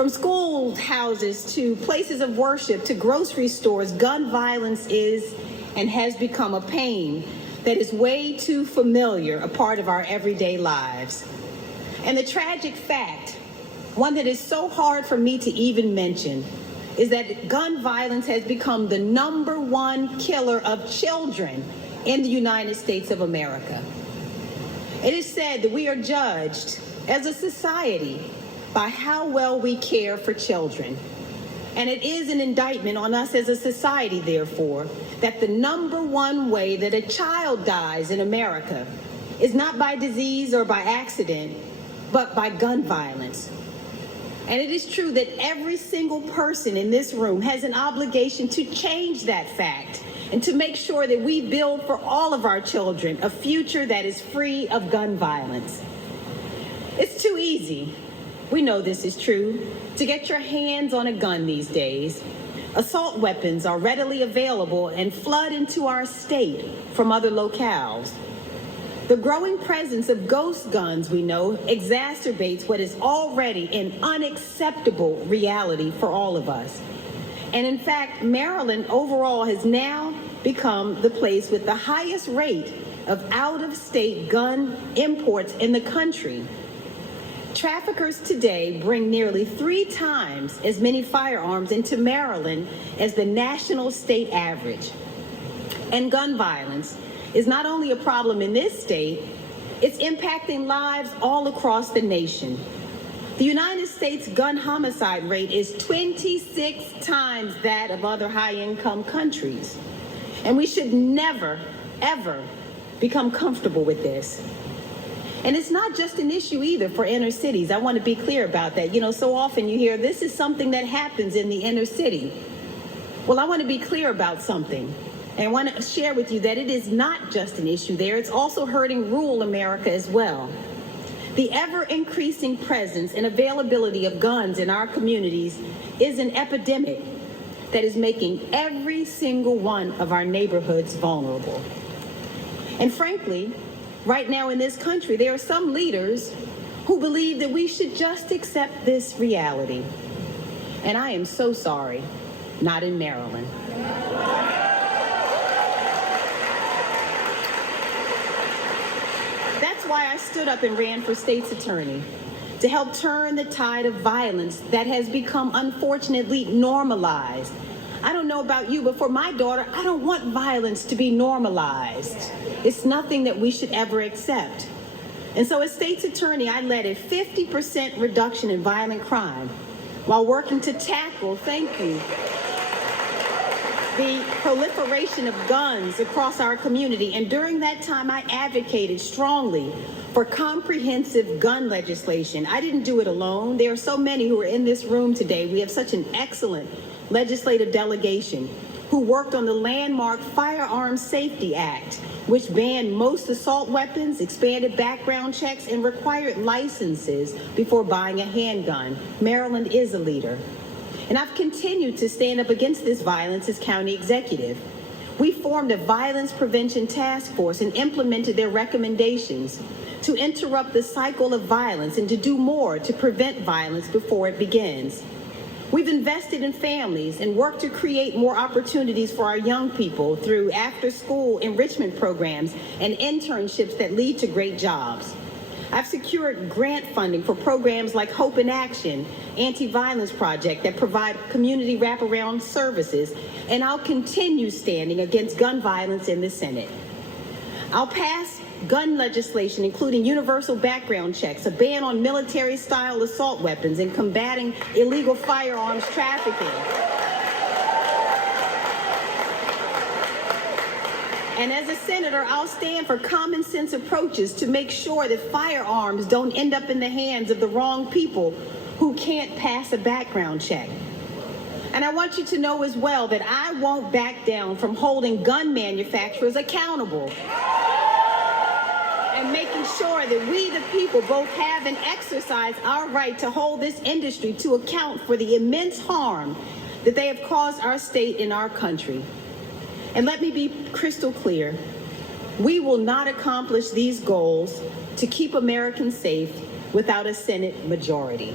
From schoolhouses to places of worship to grocery stores, gun violence is and has become a pain that is way too familiar, a part of our everyday lives. And the tragic fact, one that is so hard for me to even mention, is that gun violence has become the #1 killer of children in the United States of America. It is said that we are judged as a society by how well we care for children. And it is an indictment on us as a society, therefore, that the #1 way that a child dies in America is not by disease or by accident, but by gun violence. And it is true that every single person in this room has an obligation to change that fact and to make sure that we build for all of our children a future that is free of gun violence. It's too easy, we know this is true, to get your hands on a gun these days. Assault weapons are readily available and flood into our state from other locales. The growing presence of ghost guns, we know, exacerbates what is already an unacceptable reality for all of us. And in fact, Maryland overall has now become the place with the highest rate of out-of-state gun imports in the country. Traffickers today bring nearly 3 times as many firearms into Maryland as the national state average. And gun violence is not only a problem in this state, it's impacting lives all across the nation. The United States gun homicide rate is 26 times that of other high-income countries. And we should never, ever become comfortable with this. And it's not just an issue either for inner cities. I want to be clear about that. You know, so often you hear this is something that happens in the inner city. Well, I want to be clear about something. And I want to share with you that it is not just an issue there. It's also hurting rural America as well. The ever-increasing presence and availability of guns in our communities is an epidemic that is making every single one of our neighborhoods vulnerable. And frankly, right now in this country, there are some leaders who believe that we should just accept this reality. And I am so sorry, not in Maryland. That's why I stood up and ran for state's attorney, to help turn the tide of violence that has become, unfortunately, normalized. I don't know about you, but for my daughter, I don't want violence to be normalized. It's nothing that we should ever accept. And so as state's attorney, I led a 50% reduction in violent crime while working to tackle, thank you, the proliferation of guns across our community. And during that time, I advocated strongly for comprehensive gun legislation. I didn't do it alone. There are so many who are in this room today. We have such an excellent legislative delegation who worked on the landmark Firearms Safety Act, which banned most assault weapons, expanded background checks, and required licenses before buying a handgun. Maryland is a leader. And I've continued to stand up against this violence as county executive. We formed a violence prevention task force and implemented their recommendations to interrupt the cycle of violence and to do more to prevent violence before it begins. We've invested in families and worked to create more opportunities for our young people through after-school enrichment programs and internships that lead to great jobs. I've secured grant funding for programs like Hope in Action, Anti-Violence Project that provide community wraparound services, and I'll continue standing against gun violence in the Senate. I'll pass gun legislation, including universal background checks, a ban on military-style assault weapons, and combating illegal firearms trafficking. And as a senator, I'll stand for common sense approaches to make sure that firearms don't end up in the hands of the wrong people who can't pass a background check. And I want you to know as well that I won't back down from holding gun manufacturers accountable and making sure that we, the people, both have and exercise our right to hold this industry to account for the immense harm that they have caused our state and our country. And let me be crystal clear, we will not accomplish these goals to keep Americans safe without a Senate majority.